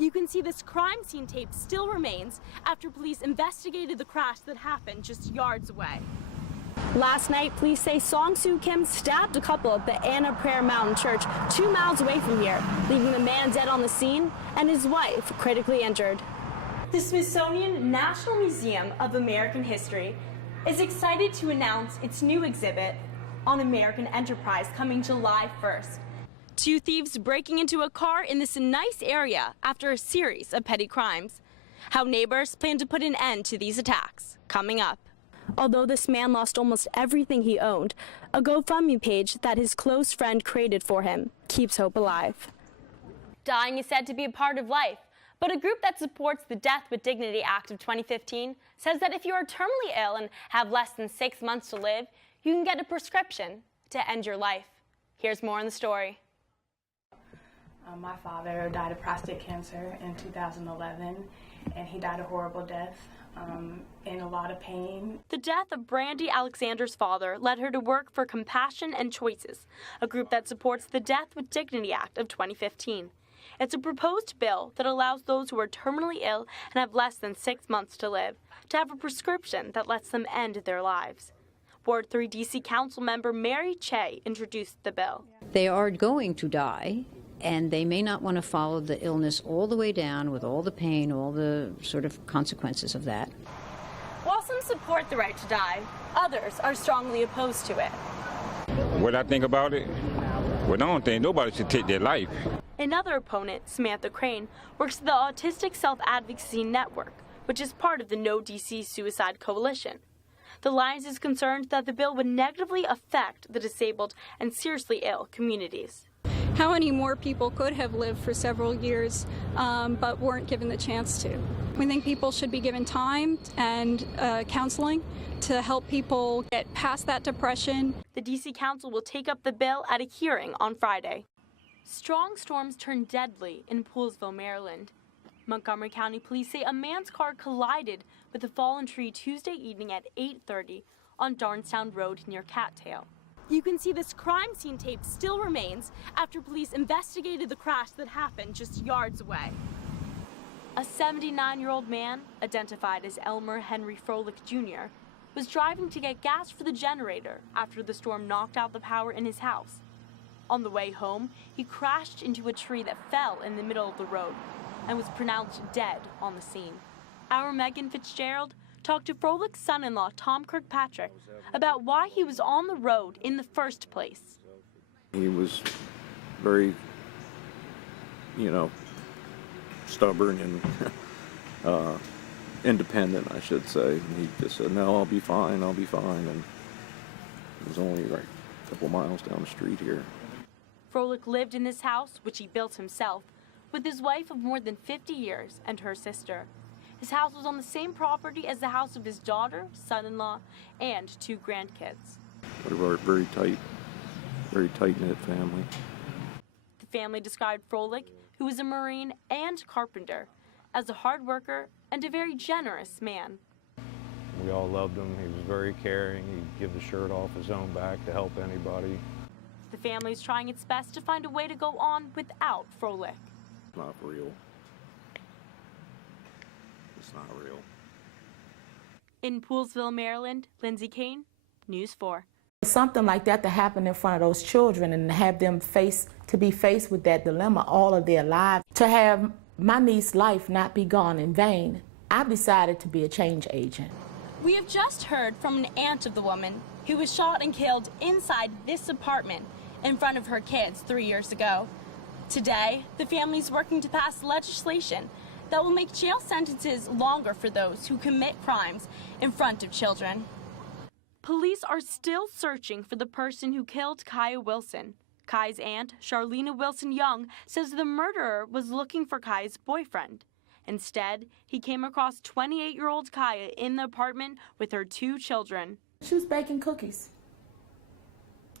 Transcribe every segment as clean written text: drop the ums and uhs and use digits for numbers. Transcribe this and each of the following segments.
You can see this crime scene tape still remains after police investigated the crash that happened just yards away. Last night, police say Song Soo Kim stabbed a couple at the Anna Prayer Mountain Church 2 miles away from here, leaving the man dead on the scene and his wife critically injured. The Smithsonian National Museum of American History is excited to announce its new exhibit on American enterprise coming July 1st. 2 thieves breaking into a car in this nice area after a series of petty crimes. How neighbors plan to put an end to these attacks, coming up. Although this man lost almost everything he owned, a GoFundMe page that his close friend created for him keeps hope alive. Dying is said to be a part of life, but a group that supports the Death with Dignity Act of 2015 says that if you are terminally ill and have less than 6 months to live, you can get a prescription to end your life. Here's more on the story. My father died of prostate cancer in 2011, and he died a horrible death, in a lot of pain. The death of Brandy Alexander's father led her to work for Compassion and Choices, a group that supports the Death with Dignity Act of 2015. It's a proposed bill that allows those who are terminally ill and have less than 6 months to live to have a prescription that lets them end their lives. Ward 3 D.C. Council member Mary Che introduced the bill. They are going to die, and they may not want to follow the illness all the way down with all the pain, all the sort of consequences of that. While some support the right to die, others are strongly opposed to it. What I think about it? Well, I don't think nobody should take their life. Another opponent, Samantha Crane, works at the Autistic Self-Advocacy Network, which is part of the No DC Suicide Coalition. The Alliance is concerned that the bill would negatively affect the disabled and seriously ill communities. How many more people could have lived for several years but weren't given the chance to? We think people should be given time and counseling to help people get past that depression. The D.C. Council will take up the bill at a hearing on Friday. Strong storms turned deadly in Poolesville, Maryland. Montgomery County Police say a man's car collided with a fallen tree Tuesday evening at 8:30 on Darnestown Road near Cattail. You can see this crime scene tape still remains after police investigated the crash that happened just yards away. A 79-year-old man, identified as Elmer Henry Froelich Jr., was driving to get gas for the generator after the storm knocked out the power in his house. On the way home, he crashed into a tree that fell in the middle of the road and was pronounced dead on the scene. Our Megan Fitzgerald talked to Froelich's son-in-law, Tom Kirkpatrick, about why he was on the road in the first place. He was very, stubborn and independent, I should say. He just said, no, I'll be fine, and it was only like a couple miles down the street here. Froelich lived in this house, which he built himself, with his wife of more than 50 years and her sister. His house was on the same property as the house of his daughter, son-in-law, and 2 grandkids. We were a very tight-knit family. The family described Froelich, who was a Marine and carpenter, as a hard worker and a very generous man. We all loved him. He was very caring. He'd give the shirt off his own back to help anybody. The family is trying its best to find a way to go on without Froelich. It's not real. It's not real. In Poolesville, Maryland, Lindsay Cayne, News 4. Something like that to happen in front of those children and have them be faced with that dilemma all of their lives. To have my niece's life not be gone in vain, I've decided to be a change agent. We have just heard from an aunt of the woman who was shot and killed inside this apartment in front of her kids 3 years ago. Today, the family is working to pass legislation that will make jail sentences longer for those who commit crimes in front of children. Police are still searching for the person who killed Kaya Wilson. Kaya's aunt, Charlena Wilson Young, says the murderer was looking for Kaya's boyfriend. Instead, he came across 28-year-old Kaya in the apartment with her 2 children. She was baking cookies.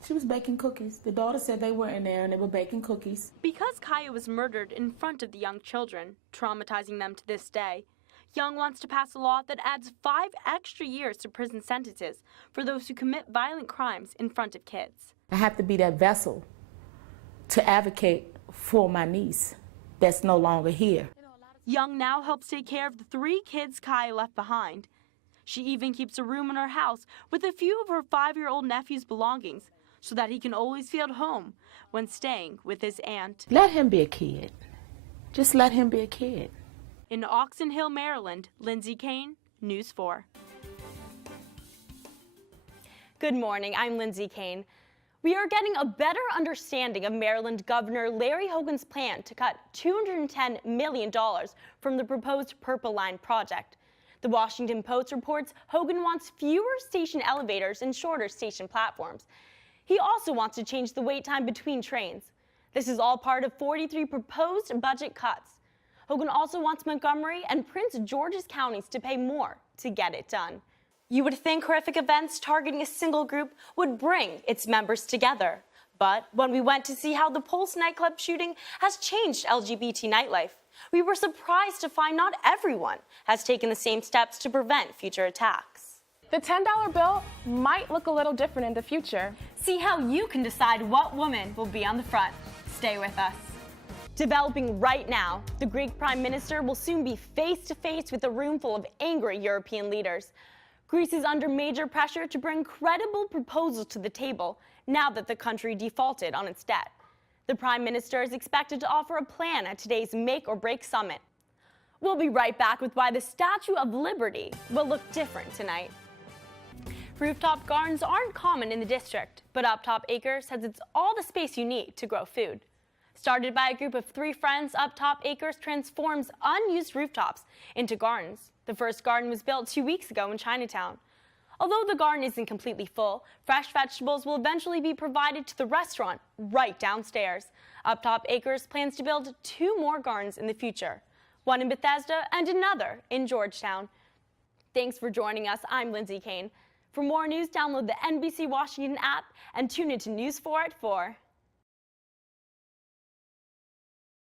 The daughter said they were in there and they were baking cookies. Because Kaya was murdered in front of the young children, traumatizing them to this day, Young wants to pass a law that adds 5 extra years to prison sentences for those who commit violent crimes in front of kids. I have to be that vessel to advocate for my niece that's no longer here. Young now helps take care of the 3 kids Kai left behind. She even keeps a room in her house with a few of her 5-year-old nephew's belongings so that he can always feel at home when staying with his aunt. Let him be a kid. Just let him be a kid. In Oxon Hill, Maryland, Lindsay Cayne, News 4. Good morning, I'm Lindsay Cayne. We are getting a better understanding of Maryland Governor Larry Hogan's plan to cut $210 million from the proposed Purple Line project. The Washington Post reports Hogan wants fewer station elevators and shorter station platforms. He also wants to change the wait time between trains. This is all part of 43 proposed budget cuts. Hogan also wants Montgomery and Prince George's counties to pay more to get it done. You would think horrific events targeting a single group would bring its members together. But when we went to see how the Pulse nightclub shooting has changed LGBT nightlife, we were surprised to find not everyone has taken the same steps to prevent future attacks. The $10 bill might look a little different in the future. See how you can decide what woman will be on the front. Stay with us. Developing right now, the Greek Prime Minister will soon be face-to-face with a room full of angry European leaders. Greece is under major pressure to bring credible proposals to the table now that the country defaulted on its debt. The Prime Minister is expected to offer a plan at today's Make or Break Summit. We'll be right back with why the Statue of Liberty will look different tonight. Rooftop gardens aren't common in the district, but Uptop Acres has all the space you need to grow food. Started by a group of 3 friends, Uptop Acres transforms unused rooftops into gardens. The first garden was built 2 weeks ago in Chinatown. Although the garden isn't completely full, fresh vegetables will eventually be provided to the restaurant right downstairs. Uptop Acres plans to build 2 more gardens in the future, one in Bethesda and another in Georgetown. Thanks for joining us. I'm Lindsay Cayne. For more news, download the NBC Washington app and tune into News 4 at 4.